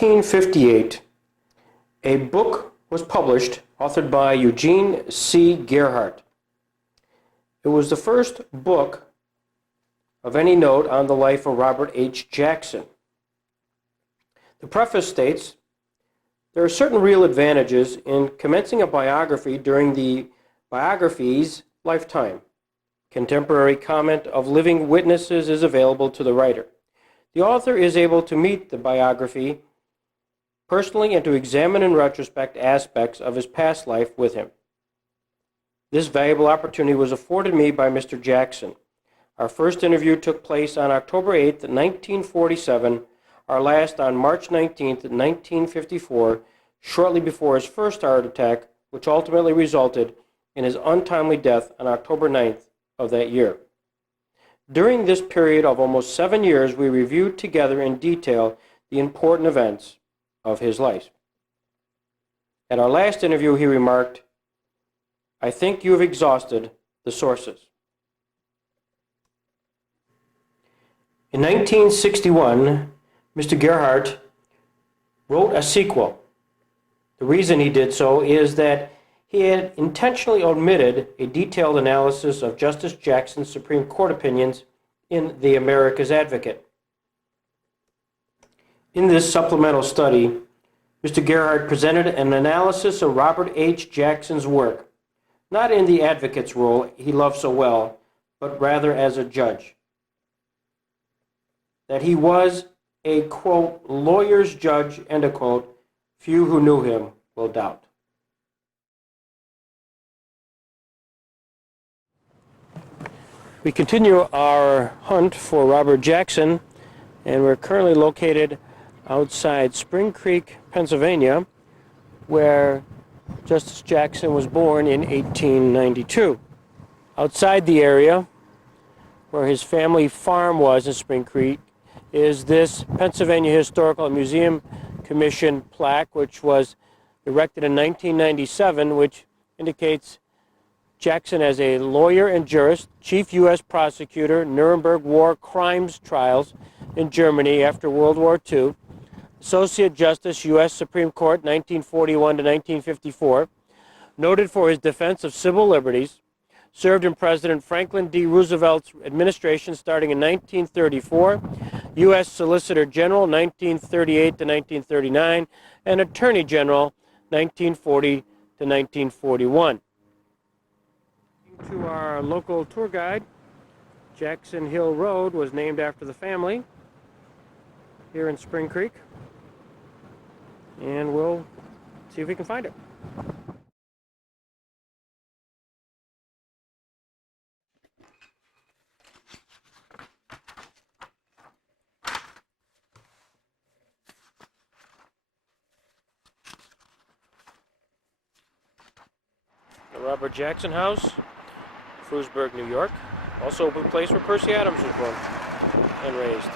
1958, a book was published authored by Eugene C. Gerhart. It was the first book of any note on the life of Robert H. Jackson. The preface states, "There are certain real advantages in commencing a biography during the biography's lifetime. Contemporary comment of living witnesses is available to the writer. The author is able to meet the biography personally and to examine in retrospect aspects of his past life with him. This valuable opportunity was afforded me by Mr. Jackson. Our first interview took place on October 8, 1947, our last on March 19, 1954, shortly before his first heart attack, which ultimately resulted in his untimely death on October 9th of that year. During this period of almost 7 years, we reviewed together in detail the important events of his life. At our last interview, he remarked, 'I think you have exhausted the sources.'" In 1961, Mr. Gerhart wrote a sequel. The reason he did so is that he had intentionally omitted a detailed analysis of Justice Jackson's Supreme Court opinions in the America's Advocate. In this supplemental study, Mr. Gerhart presented an analysis of Robert H. Jackson's work, not in the advocate's role he loved so well, but rather as a judge. That he was a, quote, lawyer's judge, end of quote, few who knew him will doubt. We continue our hunt for Robert Jackson, and we're currently located outside Spring Creek, Pennsylvania, where Justice Jackson was born in 1892. Outside the area, where his family farm was in Spring Creek, is this Pennsylvania Historical Museum Commission plaque, which was erected in 1997, which indicates Jackson as a lawyer and jurist, chief U.S. prosecutor, Nuremberg War crimes trials in Germany after World War II, Associate Justice, U.S. Supreme Court, 1941 to 1954, noted for his defense of civil liberties, served in President Franklin D. Roosevelt's administration starting in 1934, U.S. Solicitor General, 1938 to 1939, and Attorney General, 1940 to 1941. To our local tour guide, Jackson Hill Road was named after the family here in Spring Creek, and we'll see if we can find it. The Robert Jackson House, Frewsburg, New York. Also a place where Percy Adams was born and raised.